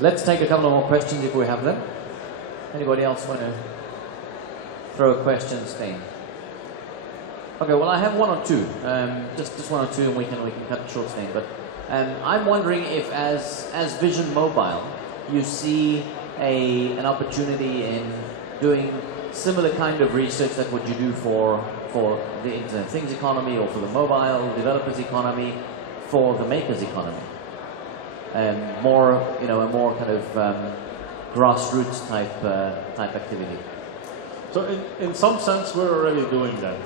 Let's take a couple of more questions if we have them. Anybody else want to throw a question, Stijn? Okay, well I have one or two, just one or two, and we can cut it short, Stijn. But I'm wondering if, as Vision Mobile, you see an opportunity in doing similar kind of research that what you do for the Internet of Things economy, or for the mobile developers economy, for the makers economy. More, you know, a more kind of grassroots type activity. So in some sense, we're already doing that.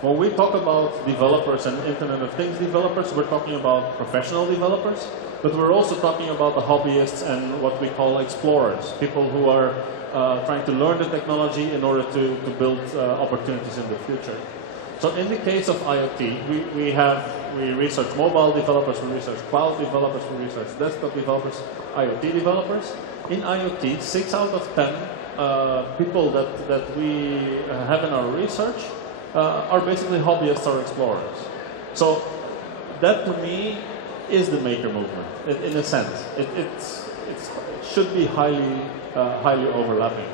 When we talk about developers and Internet of Things developers, we're talking about professional developers, but we're also talking about the hobbyists and what we call explorers, people who are trying to learn the technology in order to build opportunities in the future. So in the case of IoT, we research mobile developers, we research cloud developers, we research desktop developers, IoT developers. In IoT, 6 out of 10 people that we have in our research are basically hobbyists or explorers. So that to me is the maker movement, in a sense. It should be highly overlapping.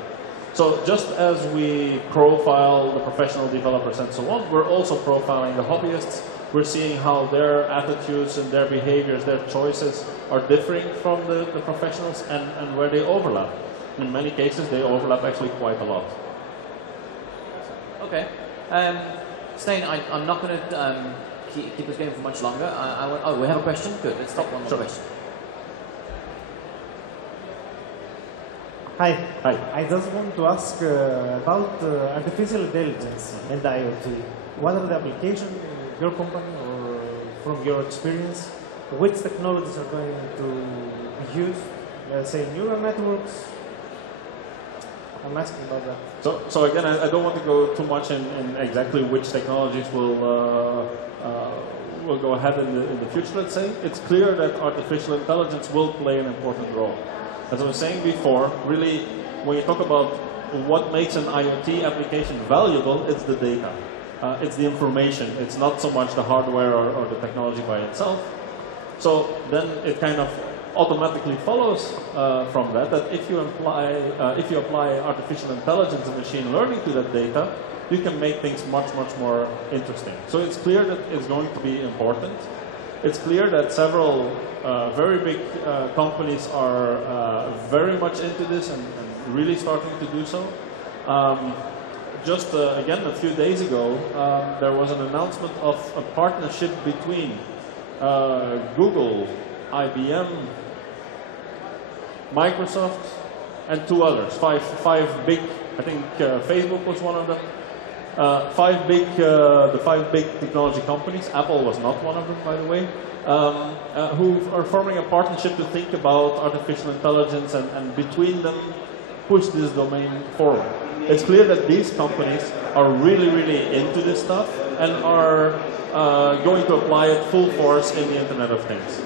So just as we profile the professional developers and so on, we're also profiling the hobbyists. We're seeing how their attitudes and their behaviors, their choices are differing from the professionals, and where they overlap. In many cases, they overlap actually quite a lot. Okay. Stijn, I'm not going to keep us going for much longer. Oh, we have a question? Good, let's take one more question. Hi. Hi. I just want to ask about artificial intelligence and IoT. What are the applications in your company, or from your experience? Which technologies are going to be used? Let's say neural networks. I'm asking about that. So again, I don't want to go too much in exactly which technologies will go ahead in the future, let's say. It's clear that artificial intelligence will play an important role. As I was saying before, really, when you talk about what makes an IoT application valuable, it's the data. It's the information. It's not so much the hardware or the technology by itself. So then it kind of automatically follows from that if you apply artificial intelligence and machine learning to that data, you can make things much more interesting. So it's clear that it's going to be important. It's clear that several very big companies are very much into this and really starting to do so. Just again, a few days ago, there was an announcement of a partnership between Google, IBM, Microsoft, and 2 others. Five big. I think Facebook was one of them. The 5 big technology companies. Apple was not one of them, by the way. Who are forming a partnership to think about artificial intelligence and between them push this domain forward. It's clear that these companies are really into this stuff and are going to apply it full force in the Internet of Things.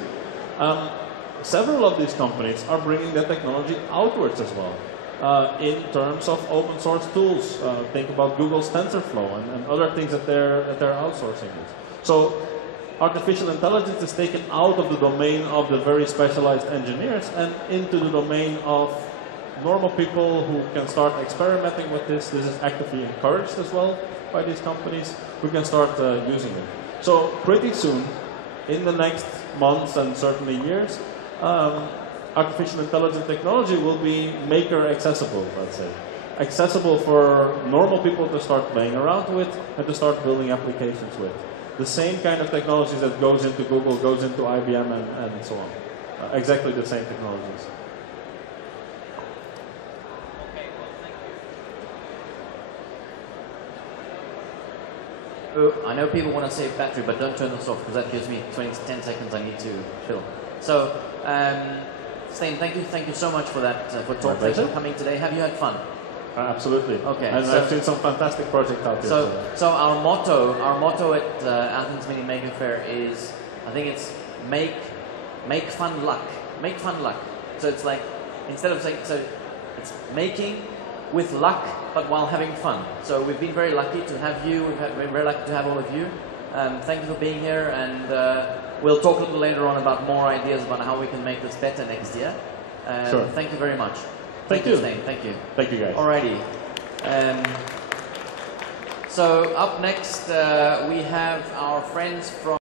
Several of these companies are bringing that technology outwards as well. In terms of open source tools, think about Google's TensorFlow and other things that they're outsourcing it. So artificial intelligence is taken out of the domain of the very specialized engineers and into the domain of normal people who can start experimenting with this. This is actively encouraged as well by these companies who can start using it. So pretty soon, in the next months and certainly years, artificial intelligence technology will be maker accessible, let's say. Accessible for normal people to start playing around with and to start building applications with. The same kind of technologies that goes into Google, goes into IBM and so on. Exactly the same technologies. Okay, well, thank you. I know people want to save battery, but don't turn this off because that gives me 10 seconds I need to fill. So, Stijn, thank you so much for that, for talking, thanks for coming today. Have you had fun? Absolutely. Okay. And I've seen some fantastic projects out there. So our motto at Athens Mini Maker Faire is, I think it's make fun luck. Make fun luck. So it's like, instead of saying, so it's making with luck, but while having fun. So we've been very lucky to have you. We're very lucky to have all of you. Thank you for being here, and we'll talk a little later on about more ideas about how we can make this better next year. Sure. Thank you very much. Thank you. Stijn. Thank you. Thank you, guys. Alrighty. So up next we have our friends from